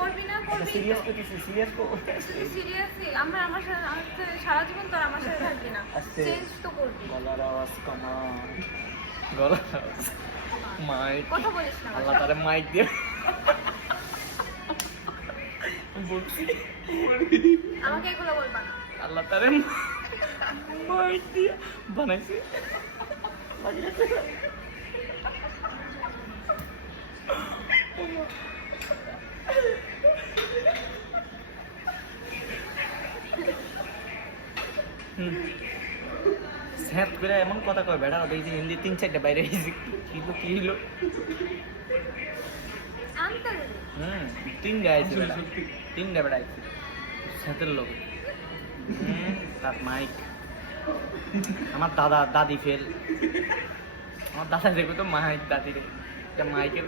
করবি না করবি সিরিয়াস করতেছি, সিরিয়াস করবো। সিরিয়াসলি আমার সাথে সারা জীবন তোর আমার সাথে থাকবি না, আস্তে। চেঞ্জ তো করবি। গলার আওয়াজ কমা, গলার আওয়াজ। মাইক, কথা বলিস না আল্লাহ তারে মাইক দিয়ে বলছি, আমাকে এগুলো বলবা না। আল্লাহ তারে মাইক দিয়ে বানাইছে। স্যাপ করে এমন কথা কয় বেটা, দেখছি হিন্দি 3-4টা বাইরে গেছি। কি হলো আনতে দেবে। 3টা আইছে বেটা, 3টা বেটা আইছে স্যাতের লোক। তার মাইক, আমার দাদা দাদি ফেল, আমার দাদা দেখো তো মাইক, দাদি রে মাইকের